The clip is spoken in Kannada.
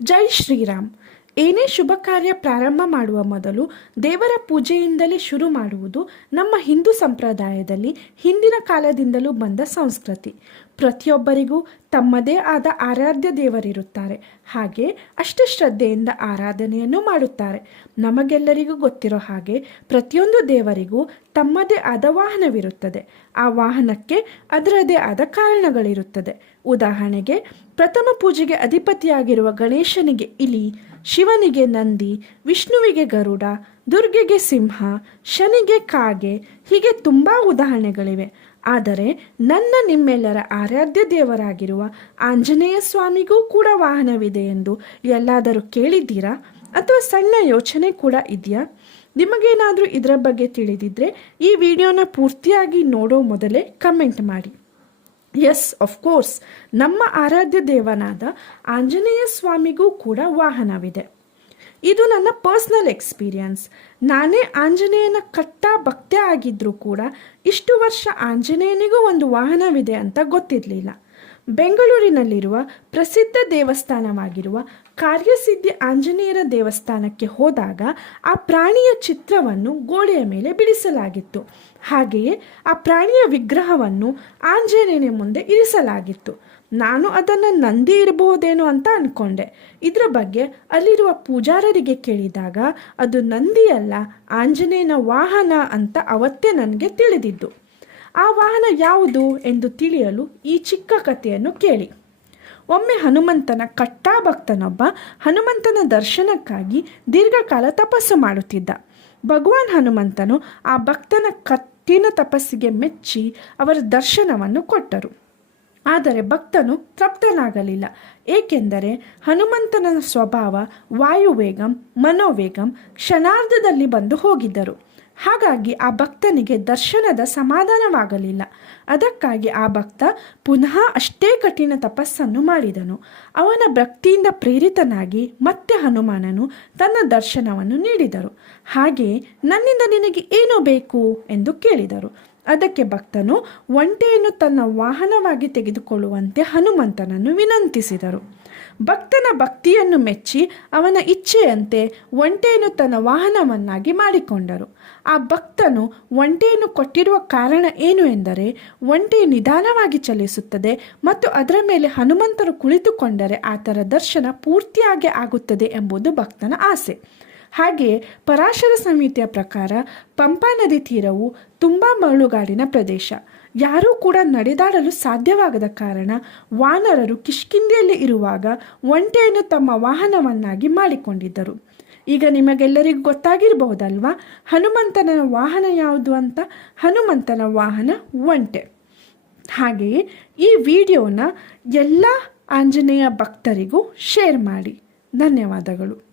ಜೈ ಶ್ರೀರಾಮ್. ಏನೇ ಶುಭ ಕಾರ್ಯ ಪ್ರಾರಂಭ ಮಾಡುವ ಮೊದಲು ದೇವರ ಪೂಜೆಯಿಂದಲೇ ಶುರು ಮಾಡುವುದು ನಮ್ಮ ಹಿಂದೂ ಸಂಪ್ರದಾಯದಲ್ಲಿ ಹಿಂದಿನ ಕಾಲದಿಂದಲೂ ಬಂದ ಸಂಸ್ಕೃತಿ. ಪ್ರತಿಯೊಬ್ಬರಿಗೂ ತಮ್ಮದೇ ಆದ ಆರಾಧ್ಯ ದೇವರಿರುತ್ತಾರೆ. ಹಾಗೆ ಅಷ್ಟು ಶ್ರದ್ಧೆಯಿಂದ ಆರಾಧನೆಯನ್ನು ಮಾಡುತ್ತಾರೆ. ನಮಗೆಲ್ಲರಿಗೂ ಗೊತ್ತಿರೋ ಹಾಗೆ ಪ್ರತಿಯೊಂದು ದೇವರಿಗೂ ತಮ್ಮದೇ ಆದ ವಾಹನವಿರುತ್ತದೆ. ಆ ವಾಹನಕ್ಕೆ ಅದರದೇ ಆದ ಕಾರಣಗಳಿರುತ್ತದೆ. ಉದಾಹರಣೆಗೆ, ಪ್ರಥಮ ಪೂಜೆಗೆ ಅಧಿಪತಿಯಾಗಿರುವ ಗಣೇಶನಿಗೆ ಇಲಿ, ಶಿವನಿಗೆ ನಂದಿ, ವಿಷ್ಣುವಿಗೆ ಗರುಡ ದುರ್ಗೆಗೆ ಸಿಂಹ, ಶನಿಗೆ ಕಾಗೆ ಹೀಗೆ ತುಂಬ ಉದಾಹರಣೆಗಳಿವೆ. ಆದರೆ ನನ್ನ ನಿಮ್ಮೆಲ್ಲರ ಆರಾಧ್ಯ ದೇವರಾಗಿರುವ ಆಂಜನೇಯ ಸ್ವಾಮಿಗೂ ಕೂಡ ವಾಹನವಿದೆ ಎಂದು ಎಲ್ಲಾದರೂ ಕೇಳಿದ್ದೀರಾ? ಅಥವಾ ಸಣ್ಣ ಯೋಚನೆ ಕೂಡ ಇದೆಯಾ? ನಿಮಗೇನಾದರೂ ಇದರ ಬಗ್ಗೆ ತಿಳಿದಿದ್ರೆ ಈ ವಿಡಿಯೋನ ಪೂರ್ತಿಯಾಗಿ ನೋಡೋ ಮೊದಲೇ ಕಮೆಂಟ್ ಮಾಡಿ. ಎಸ್ ಕೋರ್ಸ್ ನಮ್ಮ ಆರಾಧ್ಯ ದೇವನಾದ ಆಂಜನೇಯ ಸ್ವಾಮಿಗೂ ಕೂಡ ವಾಹನವಿದೆ. ಇದು ನನ್ನ ಪರ್ಸ್ನಲ್ ಎಕ್ಸ್ಪೀರಿಯನ್ಸ್. ನಾನೇ ಆಂಜನೇಯನ ಕಟ್ಟ ಭಕ್ತೆ ಆಗಿದ್ದರೂ ಕೂಡ ಇಷ್ಟು ವರ್ಷ ಆಂಜನೇಯನಿಗೂ ಒಂದು ವಾಹನವಿದೆ ಅಂತ ಗೊತ್ತಿರಲಿಲ್ಲ. ಬೆಂಗಳೂರಿನಲ್ಲಿರುವ ಪ್ರಸಿದ್ಧ ದೇವಸ್ಥಾನವಾಗಿರುವ ಕಾರ್ಯಸಿದ್ಧಿ ಆಂಜನೇಯರ ದೇವಸ್ಥಾನಕ್ಕೆ ಹೋದಾಗ ಆ ಪ್ರಾಣಿಯ ಚಿತ್ರವನ್ನು ಗೋಡೆಯ ಮೇಲೆ ಬಿಡಿಸಲಾಗಿತ್ತು. ಹಾಗೆಯೇ ಆ ಪ್ರಾಣಿಯ ವಿಗ್ರಹವನ್ನು ಆಂಜನೇಯನ ಮುಂದೆ ಇರಿಸಲಾಗಿತ್ತು. ನಾನು ಅದನ್ನು ನಂದಿ ಇರಬಹುದೇನೋ ಅಂತ ಅಂದ್ಕೊಂಡೆ ಇದರ ಬಗ್ಗೆ ಅಲ್ಲಿರುವ ಪೂಜಾರರಿಗೆ ಕೇಳಿದಾಗ, ಅದು ನಂದಿಯಲ್ಲ, ಆಂಜನೇಯನ ವಾಹನ ಅಂತ ಅವತ್ತೇ ನನಗೆ ತಿಳಿದಿದ್ದು. ಆ ವಾಹನ ಯಾವುದು ಎಂದು ತಿಳಿಯಲು ಈ ಚಿಕ್ಕ ಕಥೆಯನ್ನು ಕೇಳಿ. ಒಮ್ಮೆ ಹನುಮಂತನ ಕಟ್ಟಾ ಭಕ್ತನೊಬ್ಬ ಹನುಮಂತನ ದರ್ಶನಕ್ಕಾಗಿ ದೀರ್ಘಕಾಲ ತಪಸ್ಸು ಮಾಡುತ್ತಿದ್ದ. ಭಗವಾನ್ ಹನುಮಂತನು ಆ ಭಕ್ತನ ಕಠಿಣ ತಪಸ್ಸಿಗೆ ಮೆಚ್ಚಿ ಅವರ ದರ್ಶನವನ್ನು ಕೊಟ್ಟರು. ಆದರೆ ಭಕ್ತನು ತೃಪ್ತನಾಗಲಿಲ್ಲ. ಏಕೆಂದರೆ ಹನುಮಂತನ ಸ್ವಭಾವ ವಾಯುವೇಗಂ, ಮನೋವೇಗಂ, ಕ್ಷಣಾರ್ಧದಲ್ಲಿ ಬಂದು ಹೋಗಿದ್ದರು. ಹಾಗಾಗಿ ಆ ಭಕ್ತನಿಗೆ ದರ್ಶನದ ಸಮಾಧಾನವಾಗಲಿಲ್ಲ. ಅದಕ್ಕಾಗಿ ಆ ಭಕ್ತ ಪುನಃ ಅಷ್ಟೇ ಕಠಿಣ ತಪಸ್ಸನ್ನು ಮಾಡಿದನು. ಅವನ ಭಕ್ತಿಯಿಂದ ಪ್ರೇರಿತನಾಗಿ ಮತ್ತೆ ಹನುಮಾನನು ತನ್ನ ದರ್ಶನವನ್ನು ನೀಡಿದರು. ಹಾಗೆಯೇ ನನ್ನಿಂದ ನಿನಗೆ ಏನು ಬೇಕು? ಎಂದು ಕೇಳಿದರು. ಅದಕ್ಕೆ ಭಕ್ತನು ಒಂಟೆಯನ್ನು ತನ್ನ ವಾಹನವಾಗಿ ತೆಗೆದುಕೊಳ್ಳುವಂತೆ ಹನುಮಂತನನ್ನು ವಿನಂತಿಸಿದರು. ಭಕ್ತನ ಭಕ್ತಿಯನ್ನು ಮೆಚ್ಚಿ ಅವನ ಇಚ್ಛೆಯಂತೆ ಒಂಟೆಯನ್ನು ತನ್ನ ವಾಹನವನ್ನಾಗಿ ಮಾಡಿಕೊಂಡರು. ಆ ಭಕ್ತನು ಒಂಟೆಯನ್ನು ಕೊಟ್ಟಿರುವ ಕಾರಣ ಏನು ಎಂದರೆ, ಒಂಟೆ ನಿಧಾನವಾಗಿ ಚಲಿಸುತ್ತದೆ ಮತ್ತು ಅದರ ಮೇಲೆ ಹನುಮಂತರು ಕುಳಿತುಕೊಂಡರೆ ಆತರ ದರ್ಶನ ಪೂರ್ತಿಯಾಗಿ ಆಗುತ್ತದೆ ಎಂಬುದು ಭಕ್ತನ ಆಸೆ. ಹಾಗೆಯೇ ಪರಾಶರ ಸಮಿತಿಯ ಪ್ರಕಾರ ಪಂಪಾ ನದಿ ತೀರವು ತುಂಬ ಮರಳುಗಾಡಿನ ಪ್ರದೇಶ. ಯಾರೂ ಕೂಡ ನಡೆದಾಡಲು ಸಾಧ್ಯವಾಗದ ಕಾರಣ ವಾನರರು ಕಿಷ್ಕಿಂದಿಯಲ್ಲಿ ಇರುವಾಗ ಒಂಟೆಯನ್ನು ತಮ್ಮ ವಾಹನವನ್ನಾಗಿ ಮಾಡಿಕೊಂಡಿದ್ದರು. ಈಗ ನಿಮಗೆಲ್ಲರಿಗೂ ಗೊತ್ತಾಗಿರಬಹುದಲ್ವಾ? ಹನುಮಂತನ ವಾಹನ ಯಾವುದು ಅಂತ? ಹನುಮಂತನ ವಾಹನ ಒಂಟೆ. ಹಾಗೆಯೇ ಈ ವಿಡಿಯೋನ ಎಲ್ಲ ಆಂಜನೇಯ ಭಕ್ತರಿಗೂ ಶೇರ್ ಮಾಡಿ. ಧನ್ಯವಾದಗಳು.